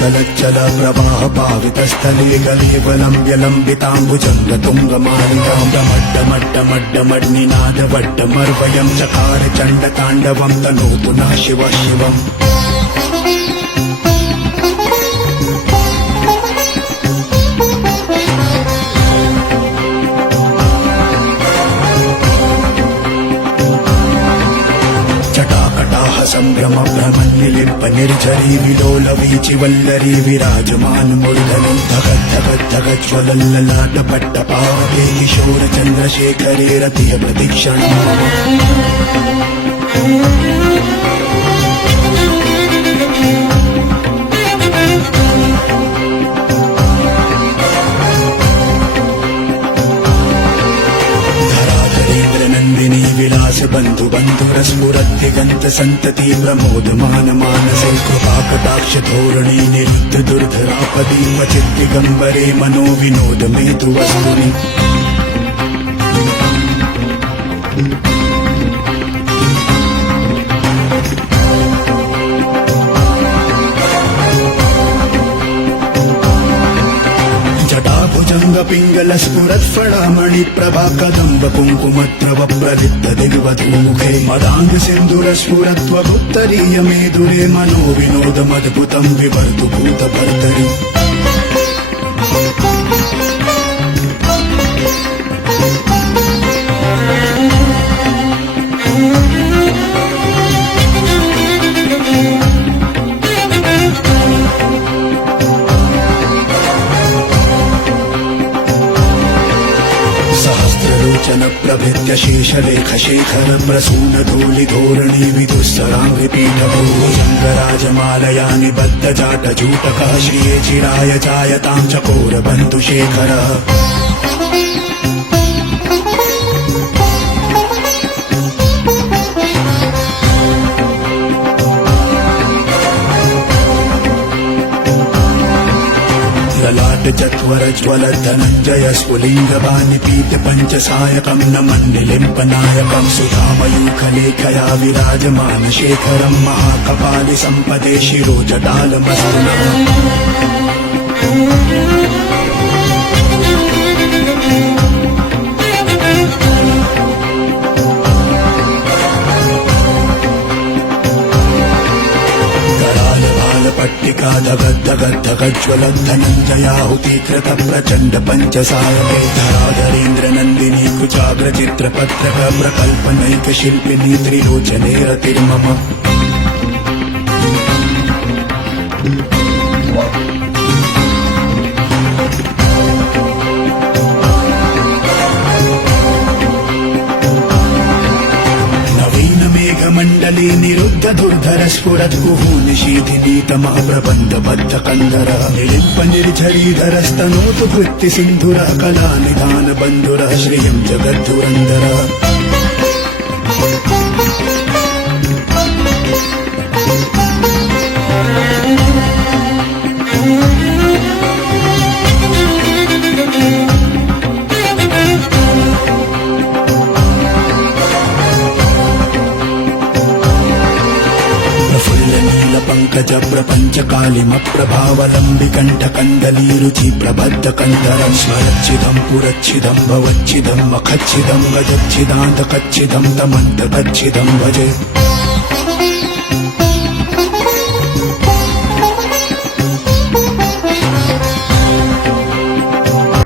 चञ्चल प्रवाह पावितस्थले गलेवलं व्यलम्बिताम्बुजङ्ग तुङ्गमालिकां डमड्डमड्डमड्डमड्निनादवड्डमर्वयं चकार चण्डताण्डवं तनोतु नः शिवः शिवम् संभ्रम भ्रमन्निलिम्प निर्झरी विलोल वीचि वल्लरी विराजमान मूर्धनि धगत् धगत् धगत् ज्वलल्ललाट पट्ट पावके किशोर चन्द्रशेखरे रतिः प्रतीक्षणम् विलास बंधु बंधुरस्फुरद्दिगंत संतति प्रमोदमान मानसे कृपा कटाक्ष धोरणी निरुद्ध दुर्धरापदी क्वचित् दिगंबरे मनो विनोद मेतु वस्तुनि पिंगल स्फुरत् फणामणि प्रभा कदम्ब कुङ्कुमद्रव प्रलिप्त दिग्वधूमुखे मदाङ्ग सिन्धुर स्फुरत्वगुत्तरीय मेदुरे मनो विनोदमद्भुतं विवर्तु भूतभर्तरि प्रभृत्य शेषलेख शेखर प्रसून धूलि धोरणी विदुस्तराङ्गि पीठभूजङ्गराजमालया निबद्ध जाट जूटकः श्रिये चिराय जायतां चकोर बन्धु शेखरः ललाट चत्वर ज्वल धनञ्जय स्फुलिङ्गवानि पीत पञ्चसायकं नमन्निलिम्पनायकं सुधामयूखलेखया विराजमान शेखरं महाकपालि सम्पदे शिरोजटालमस्तुनः पट्टिका धगद् धगद् धगज्ज्वलद् धनञ्जयाहुतीकृत प्रचण्ड पञ्चसायके धराधरेन्द्र नन्दिनी कुचाग्र चित्रपत्रक प्रकल्पनैक शिल्पिनी त्रिलोचने रतिर्मम मण्डले निरुद्ध दुर्धर स्फुरत् कुहूनिशीधिनीतमः प्रबन्धबद्ध कन्धर निलिम्प निर्झरीधरस्तनोतु वृत्ति सिन्धुरः कला निधान बन्धुरः श्रियं जगद्धुरन्धरः पंकज प्रपंच कालिम प्रभावलंबि कंठ कंदली रुचि प्रबद्ध कंदरं स्वरच्छिदं पुरच्छिदं भवच्छिदं मखच्छिदं गजच्छिदान्त कच्छिदं तमन्त गच्छिदं भजे